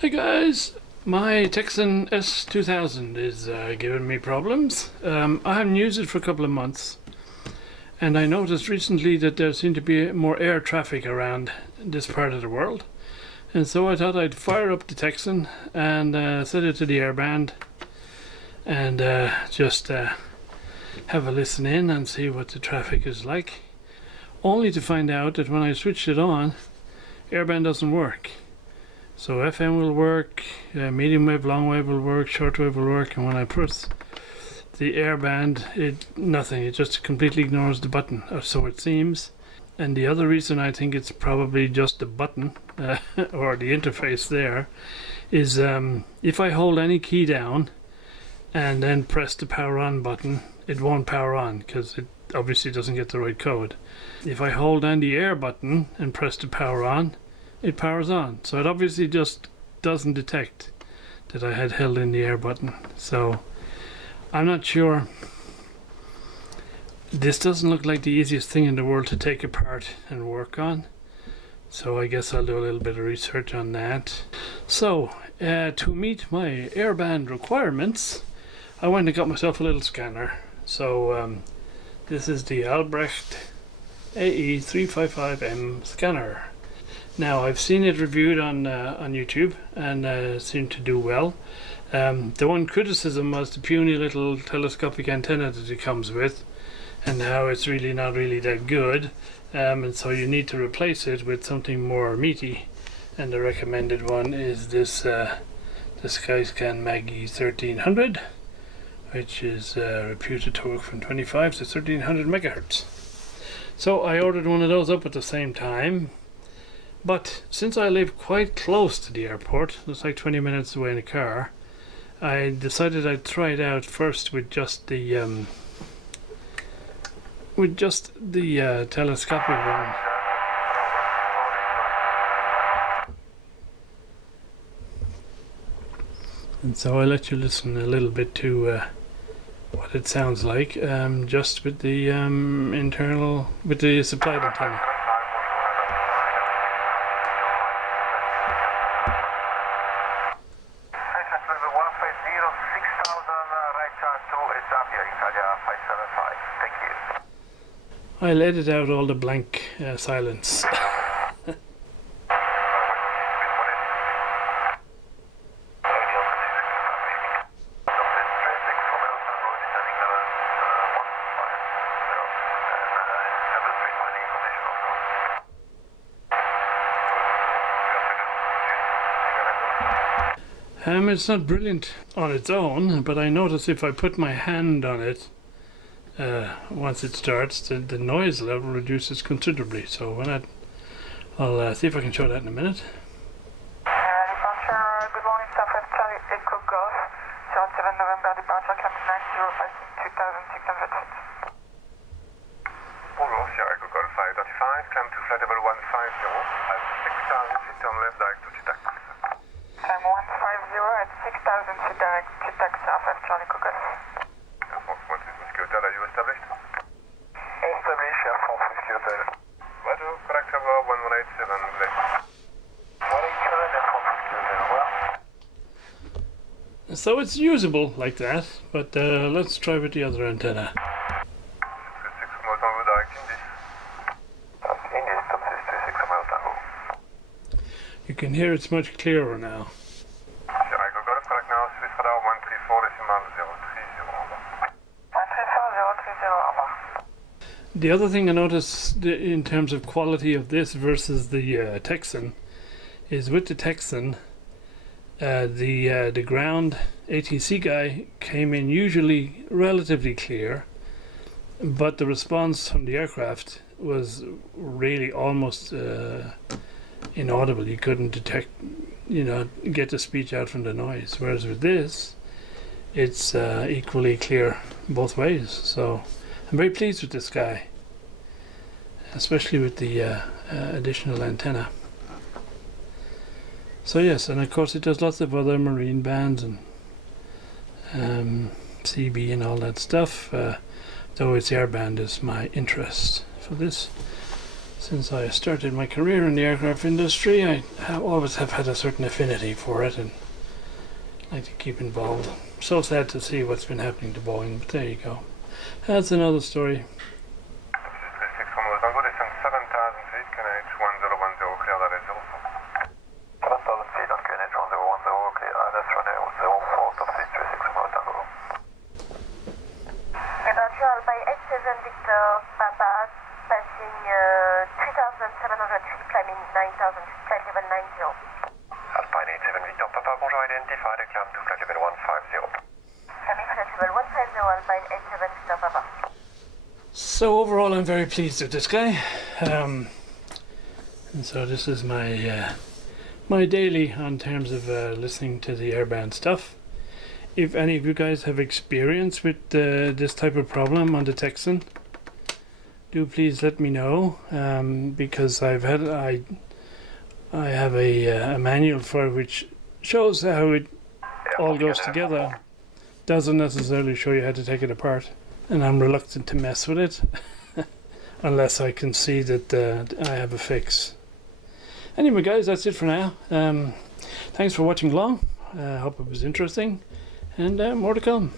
Hey guys, my Tecsun S-2000 is giving me problems. I haven't used it for a couple of months, and I noticed recently that there seemed to be more air traffic around this part of the world, and so I thought I'd fire up the Tecsun and set it to the airband and just have a listen in and see what the traffic is like, only to find out that when I switched it on, airband doesn't work. So FM will work, medium wave, long wave will work, short wave will work, and when I press the airband, nothing. It just completely ignores the button, or so it seems. And the other reason I think it's probably just the button or the interface there is if I hold any key down and then press the power on button, it won't power on because it obviously doesn't get the right code. If I hold down the air button and press the power on, it powers on. So it obviously just doesn't detect that I had held in the air button. So I'm not sure. This doesn't look like the easiest thing in the world to take apart and work on. So I guess I'll do a little bit of research on that. So to meet my airband requirements, I went and got myself a little scanner. So this is the Albrecht AE355M scanner. Now I've seen it reviewed on YouTube and seemed to do well. The one criticism was the puny little telescopic antenna that it comes with, and how it's really not really that good, and so you need to replace it with something more meaty. And the recommended one is this the Skyscan Maggie 1300, which is reputed to work from 25 to 1300 megahertz. So I ordered one of those up at the same time. But since I live quite close to the airport, it's like 20 minutes away in a car, I decided I'd try it out first with just the telescopic one. And so I'll let you listen a little bit to what it sounds like, just with the with the supplied antenna. I'll edit out all the blank silence. It's not brilliant on its own, but I notice if I put my hand on it, once it starts, the noise level reduces considerably. So I'll see if I can show that in a minute. Departure, good morning, Southwest Charlie Echo Golf, 07 November departure, climb 90 2600 feet. Bonjour, Sierra Echo Golf 535, climb to flight level 150 at 6000 feet, turn left direct to Titac. Climb 150 at 6000 feet direct to Titac, Southwest Charlie Echo Golf. Air France Whiskey Hotel, are you established? Established, Air France Whiskey Hotel. Roger, correct tower 1187, good day. 187, Air France Whiskey Hotel, well. So it's usable like that, but let's try with the other antenna. 6 miles on direct Indies. That's Indies, top 6 miles tango. You can hear it's much clearer now. Sierra Echo Golf, correct now, Swiss radar 134.030, 134.030, over. The other thing I noticed in terms of quality of this versus the Tecsun is with the Tecsun, the ground ATC guy came in usually relatively clear, but the response from the aircraft was really almost inaudible. You couldn't detect, get the speech out from the noise. Whereas with this, it's equally clear both ways. So I'm very pleased with this guy, especially with the additional antenna. So yes, and of course it does lots of other marine bands and CB and all that stuff, though its airband is my interest for this. Since I started my career in the aircraft industry, I always have had a certain affinity for it and like to keep involved. So sad to see what's been happening to Boeing, but there you go. That's another story. 6 Tango, descend 7,000 feet, QNH 1010, clear that is 7,000 feet on QNH 1010, clear RNS runway 04 top speed 36 Tango. Roger, Alpine 87 Victor, Papa, passing 3,700 feet, climbing 9,000 feet, flight level 90. Alpine 87 Victor, Papa, bonjour, identified, climb to flight level 150. Climbing flight level 150, Alpine 87 Victor, Papa. So overall, I'm very pleased with this guy. And so this is my my daily on terms of listening to the airband stuff. If any of you guys have experience with this type of problem on the Tecsun, do please let me know, because I have a manual for it which shows how it all goes together. Doesn't necessarily show you how to take it apart, and I'm reluctant to mess with it unless I can see that I have a fix. Anyway guys, that's it for now. Thanks for watching along. I hope it was interesting, and more to come.